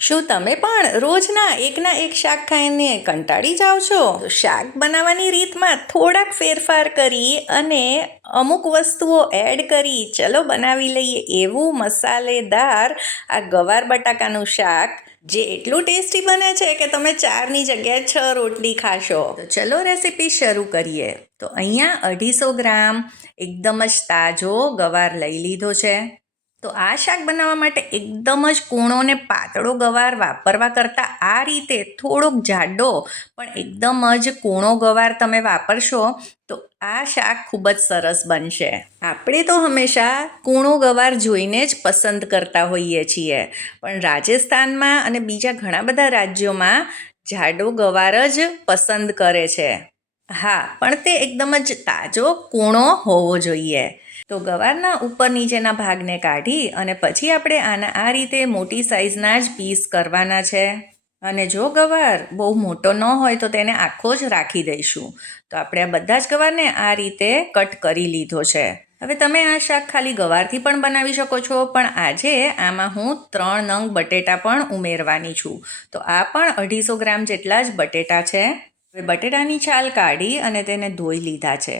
શું તમે પણ રોજના એકના એક શાક ખાઈને કંટાળી જાઓ છો? તો શાક બનાવવાની રીતમાં થોડાક ફેરફાર કરી અને અમુક વસ્તુઓ એડ કરી ચલો બનાવી લઈએ એવું મસાલેદાર આ ગવાર બટાકાનું શાક, જે એટલું ટેસ્ટી બને છે કે તમે 4ની જગ્યાએ 6 રોટલી ખાશો. તો ચલો રેસીપી શરૂ કરીએ. તો અહીંયા 250 ગ્રામ એકદમ જ તાજો ગવાર લઈ લીધો છે. તો આ શાક બનાવવા માટે એકદમ જ કૂણો ને પાતળો ગવાર વાપરવા કરતાં આ રીતે થોડોક જાડો પણ એકદમ જ કૂણો ગવાર તમે વાપરશો તો આ શાક ખૂબ જ સરસ બનશે. આપણે તો હંમેશા કૂણો ગવાર જોઈને જ પસંદ કરતા હોઈએ છીએ, પણ રાજસ્થાનમાં અને બીજા ઘણા બધા રાજ્યોમાં જાડો ગવાર જ પસંદ કરે છે. હા, પણ તે એકદમ જ તાજો કૂણો હોવો જોઈએ. તો ગવારના ઉપર નીચેના ભાગને કાઢી અને પછી આપણે આના આ રીતે મોટી સાઇઝના જ પીસ કરવાના છે. અને જો ગવાર બહુ મોટો ન હોય તો તેને આખો જ રાખી દઈશું. તો આપણે આ બધા જ ગવારને આ રીતે કટ કરી લીધો છે. હવે તમે આ શાક ખાલી ગવારથી પણ બનાવી શકો છો, પણ આજે આમાં હું 3 નંગ બટેટા પણ ઉમેરવાની છું. તો આ પણ 250 ગ્રામ જેટલા જ બટેટા છે. હવે બટેટાની છાલ કાઢી અને તેને ધોઈ લીધા છે.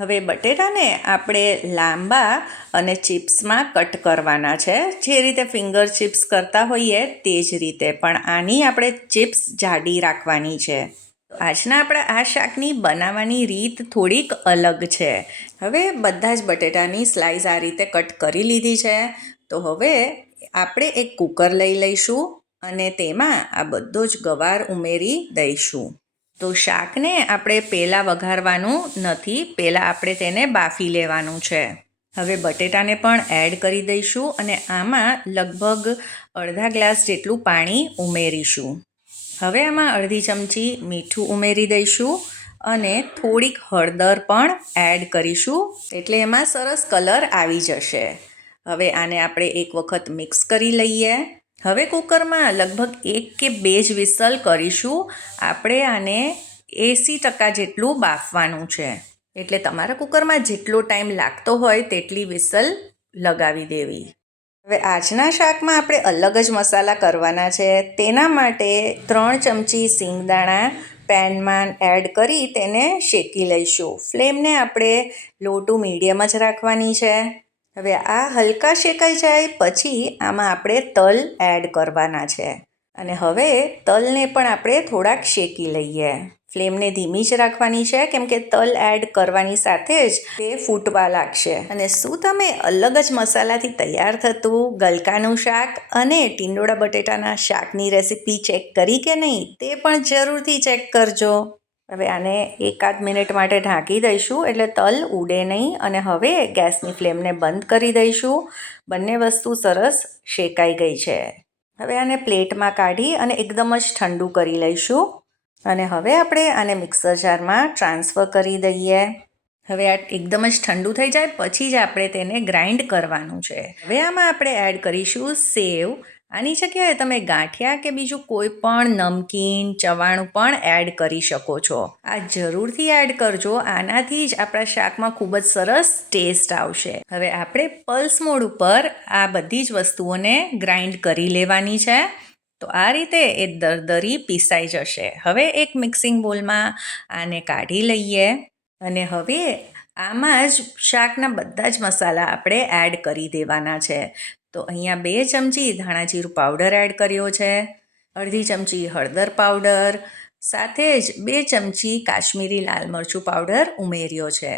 હવે બટેટાને આપણે લાંબા અને ચિપ્સમાં કટ કરવાના છે, જે રીતે ફિંગર ચિપ્સ કરતા હોઈએ તે જ રીતે, પણ આની આપણે ચિપ્સ જાડી રાખવાની છે. આજના આપણા આ શાકની બનાવવાની રીત થોડીક અલગ છે. હવે બધા જ બટેટાની સ્લાઇસ આ રીતે કટ કરી લીધી છે. તો હવે આપણે એક કુકર લઈ લઈશું અને તેમાં આ બધો જ ગવાર ઉમેરી દઈશું. તો શાકને આપણે પહેલાં વઘારવાનું નથી, પહેલાં આપણે તેને બાફી લેવાનું છે. હવે બટેટાને પણ એડ કરી દઈશું અને આમાં લગભગ અડધા ગ્લાસ જેટલું પાણી ઉમેરીશું. હવે આમાં અડધી ચમચી મીઠું ઉમેરી દઈશું અને થોડીક હળદર પણ એડ કરીશું, એટલે એમાં સરસ કલર આવી જશે. હવે આને આપણે એક વખત મિક્સ કરી લઈએ. હવે કુકરમાં લગભગ 1 કે 2 જ વિસલ કરીશું. આપણે આને 80% જેટલું બાફવાનું છે, એટલે તમારા કુકરમાં જેટલો ટાઈમ લાગતો હોય તેટલી વિસલ લગાવી દેવી. હવે આજના શાકમાં આપણે અલગ જ મસાલા કરવાના છે. તેના માટે 3 ચમચી સિંગદાણા પેનમાં એડ કરી તેને શેકી લઈશું. ફ્લેમને આપણે લો ટુ મીડિયમ જ રાખવાની છે. હવે આ હલકા શેકાઈ જાય પછી આમાં આપણે તલ એડ કરવાના છે અને હવે તલને પણ આપણે થોડાક શેકી લઈએ. ફ્લેમને ધીમી જ રાખવાની છે, કેમ કે તલ એડ કરવાની સાથે જ તે ફૂટવા લાગશે. અને શું તમે અલગ જ મસાલાથી તૈયાર થતું ગલકાનું શાક અને ટીંડોળા બટેટાના શાકની રેસીપી ચેક કરી કે નહીં, તે પણ જરૂરથી ચેક કરજો. હવે આને 1-8 મિનિટ માટે ઢાંકી દઈશું એટલે તલ ઉડે નહીં. અને હવે ગેસની ફ્લેમને બંધ કરી દઈશું. બંને વસ્તુ સરસ શેકાઈ ગઈ છે. હવે આને પ્લેટમાં કાઢી અને એકદમ જ ઠંડુ કરી લઈશું. અને હવે આપણે આને મિક્સર જારમાં ટ્રાન્સફર કરી દઈએ. હવે આ એકદમ જ ઠંડુ થઈ જાય પછી જ આપણે તેને ગ્રાઇન્ડ કરવાનું છે. હવે આમાં આપણે એડ કરીશું સેવ. આની જગ્યાએ તમે ગાંઠિયા કે બીજું કોઈ પણ નમકીન ચવાણું પણ એડ કરી શકો છો. આ જરૂરથી એડ કરજો, આનાથી જ આપણા શાકમાં ખૂબ જ સરસ ટેસ્ટ આવશે. હવે આપણે પલ્સ મોડ ઉપર આ બધી જ વસ્તુઓને ગ્રાઇન્ડ કરી લેવાની છે. તો આ રીતે એ દરદરી પીસાઈ જશે. હવે એક મિક્સિંગ બોલમાં આને કાઢી લઈએ અને હવે આમાં જ શાકના બધા જ મસાલા આપણે એડ કરી દેવાના છે. તો અહીંયા 2 ચમચી ધાણા જીરું પાવડર એડ કર્યો છે, અડધી ચમચી હળદર પાવડર, સાથે જ 2 ચમચી કાશ્મીરી લાલ મરચું પાવડર ઉમેર્યો છે,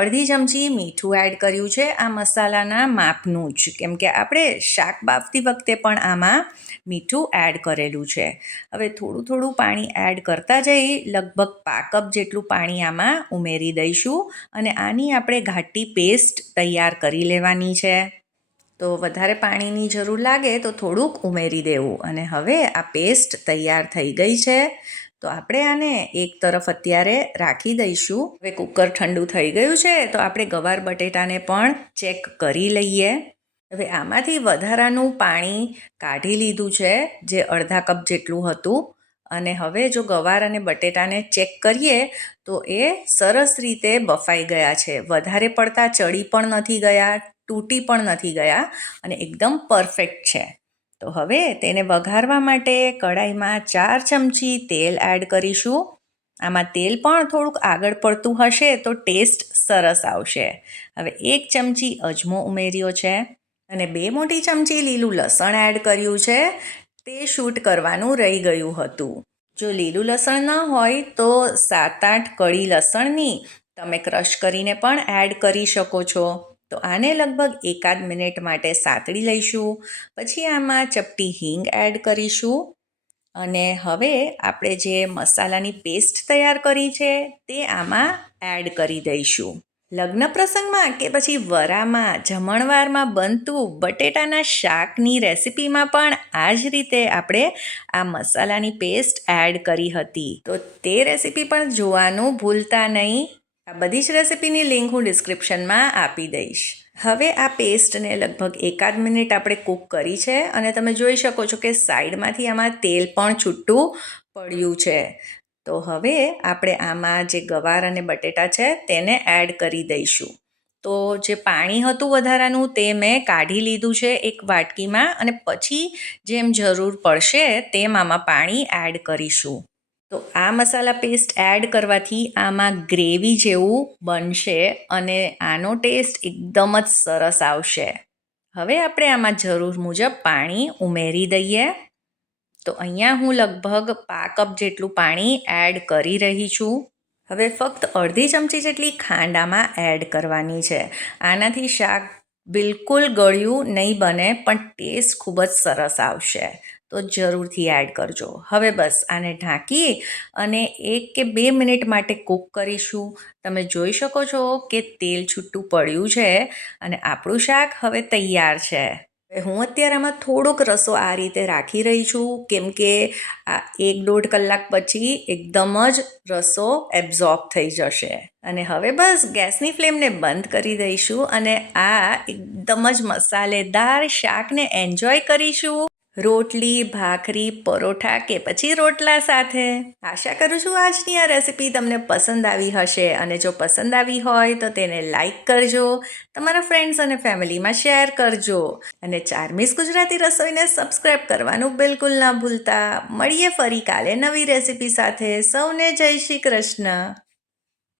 અડધી ચમચી મીઠું એડ કર્યું છે. આ મસાલાના માપનું જ, કેમ કે આપણે શાક બાફતી વખતે પણ આમાં મીઠું એડ કરેલું છે. હવે થોડું થોડું પાણી એડ કરતા જઈ લગભગ 1 કપ જેટલું પાણી આમાં ઉમેરી દઈશું અને આની આપણે ઘાટી પેસ્ટ તૈયાર કરી લેવાની છે. તો વધારે પાણીની જરૂર લાગે તો થોડુંક ઉમેરી દેવું. અને હવે આ પેસ્ટ તૈયાર થઈ ગઈ છે. તો આપણે આને એક તરફ અત્યારે રાખી દઈશું. હવે કુકર ઠંડુ થઈ ગયું છે તો આપણે ગવાર બટેટાને પણ ચેક કરી લઈએ. હવે આમાંથી વધારાનું પાણી કાઢી લીધું છે, જે અડધા કપ જેટલું હતું. અને હવે જો ગવાર અને બટેટાને ચેક કરીએ તો એ સરસ રીતે બફાઈ ગયા છે. વધારે પડતા ચડી પણ નથી ગયા, તૂટી પણ નથી ગયા અને એકદમ પરફેક્ટ છે. તો હવે તેને વઘારવા માટે કડાઈમાં 4 ચમચી તેલ એડ કરીશું. આમાં તેલ પણ થોડુંક આગળ પડતું હશે તો ટેસ્ટ સરસ આવશે. હવે 1 ચમચી અજમો ઉમેર્યો છે અને 2 મોટી ચમચી લીલું લસણ એડ કર્યું છે. તે શૂટ કરવાનું રહી ગયું હતું. જો લીલું લસણ ન હોય તો 7-8 કળી લસણની તમે ક્રશ કરીને પણ એડ કરી શકો છો. તો આને લગભગ 1 મિનિટ માટે સાતળી લઈશું. પછી આમાં ચપટી હિંગ એડ કરીશું અને હવે આપણે જે મસાલાની પેસ્ટ તૈયાર કરી છે તે આમાં એડ કરી દઈશું. લગ્ન પ્રસંગમાં કે પછી વરામાં જમણવારમાં બનતું બટેટાના શાકની રેસિપીમાં પણ આ જ રીતે આપણે આ મસાલાની પેસ્ટ એડ કરી હતી. તો તે રેસિપી પણ જોવાનું ભૂલતા નહીં. આ બધી જ રેસિપીની લિંક હું ડિસ્ક્રિપ્શનમાં આપી દઈશ. હવે આ પેસ્ટને લગભગ 1 મિનિટ આપણે કૂક કરી છે અને તમે જોઈ શકો છો કે સાઈડમાંથી આમાં તેલ પણ છૂટું પડ્યું છે. તો હવે આપણે આમાં જે ગવાર અને બટેટા છે તેને એડ કરી દઈશું. તો જે પાણી હતું વધારાનું તે મેં કાઢી લીધું છે એક વાટકીમાં અને પછી જેમ જરૂર પડશે તેમ આમાં પાણી એડ કરીશું. તો આ મસાલા પેસ્ટ એડ કરવાથી આમાં ગ્રેવી જેવું બનશે અને આનો ટેસ્ટ એકદમ જ સરસ આવશે. હવે આપણે આમાં જરૂર મુજબ પાણી ઉમેરી દઈએ. તો અહીંયા હું લગભગ 1/2 કપ જેટલું પાણી એડ કરી રહી છું. હવે ફક્ત અડધી ચમચી જેટલી ખાંડ આમાં એડ કરવાની છે. આનાથી શાક બિલકુલ ગળ્યું નહીં બને પણ ટેસ્ટ ખૂબ જ સરસ આવશે. તો જરૂરથી એડ કરજો. હવે બસ આને ઢાંકી અને 1 કે 2 મિનિટ માટે કૂક કરીશું. તમે જોઈ શકો છો કે તેલ છૂટું પડ્યું છે અને આપણું શાક હવે તૈયાર છે. હું અત્યારે આમાં થોડોક રસો આ રીતે રાખી રહી છું કેમ કે આ 1-1.5 કલાક પછી એકદમ જ રસો એબ્ઝોર્બ થઈ જશે. અને હવે બસ ગેસની ફ્લેમને બંધ કરી દઈશું અને આ એકદમ જ મસાલેદાર શાકને એન્જોય કરીશું. રોટલી, ભાખરી, પરોઠા કે પછી રોટલા સાથે. આશા કરું છું આજની આ રેસિપી તમને પસંદ આવી હશે અને જો પસંદ આવી હોય તો તેને લાઈક કરજો, તમારા ફ્રેન્ડ્સ અને ફેમિલીમાં શેર કરજો અને ચાર્મીસ ગુજરાતી રસોઈને સબસ્ક્રાઈબ કરવાનું બિલકુલ ના ભૂલતા. મળીએ ફરી કાલે નવી રેસિપી સાથે. સૌને જય શ્રી કૃષ્ણ.